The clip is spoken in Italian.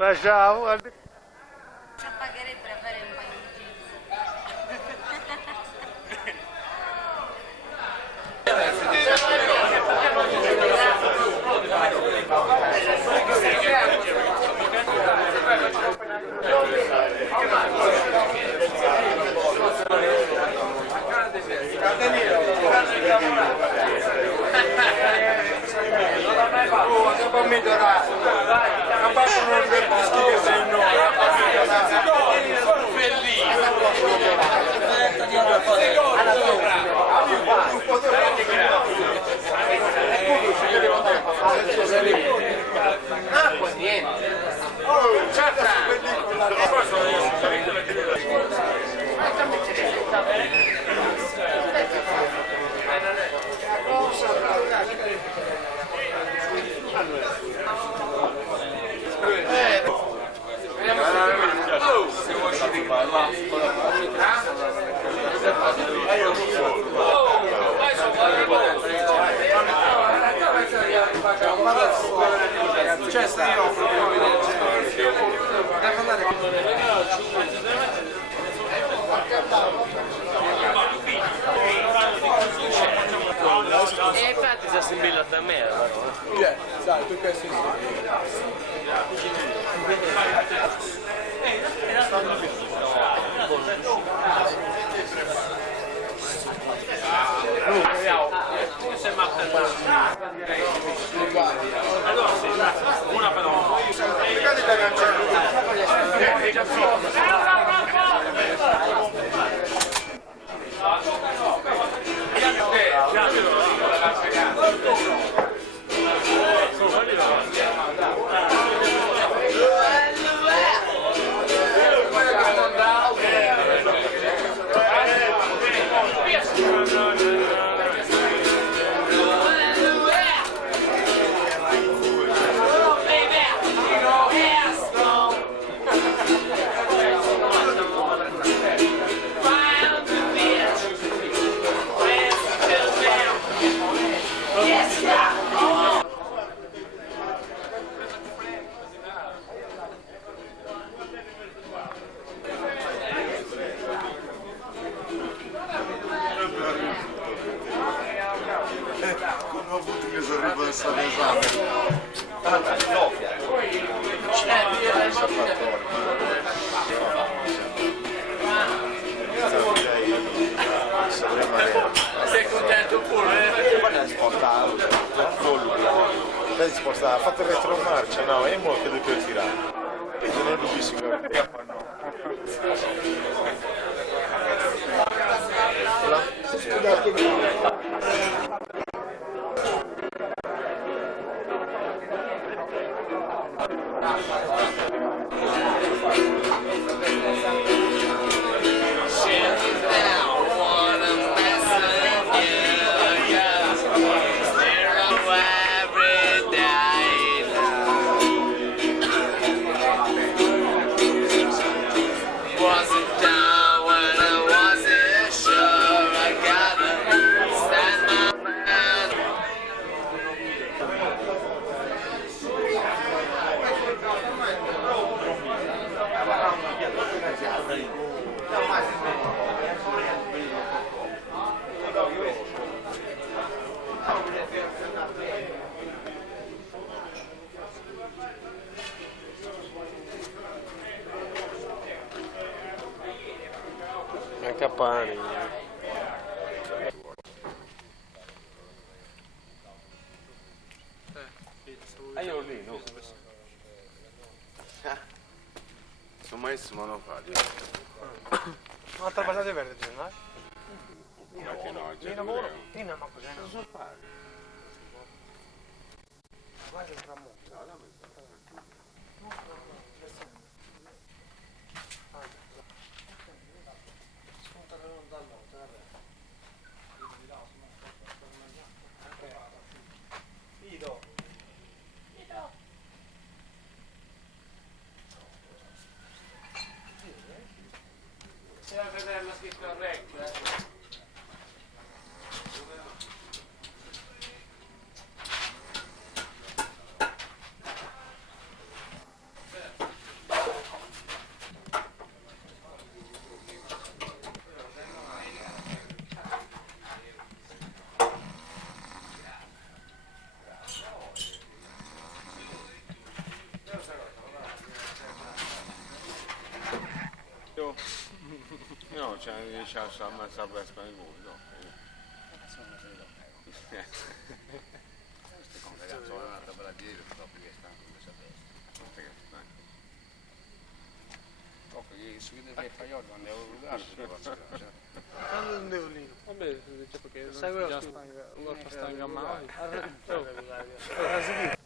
Ciao. Ci pagherebbe a fare un paio di infatti si assimila a me. Dai, tu che sei? Allora sì, una però. Non ho avuto che sono rimasto all'esame. Sei contento pure? Guarda, spostato, ha fatto il retromarcia, no, è molto che devo tirare. E non lo capisco. Capani. Io lì, no. Sono maestro ma non fa. Un'altra passata verde, no? Ma che no, Io lavoro, io non ho cos'è, non so fare. Guarda il tramonto. C'è la vedere scritto al recchio, io c'ho la ammazza per spagnolo, no? Questo con ragazzo è un'altra bella dietro, dopo che sta come sapete. Dopo che subito che fai io non devo rubarsi, Quando non devo lì. Vabbè, dice perché Sai non quello sta in gamma. Allora,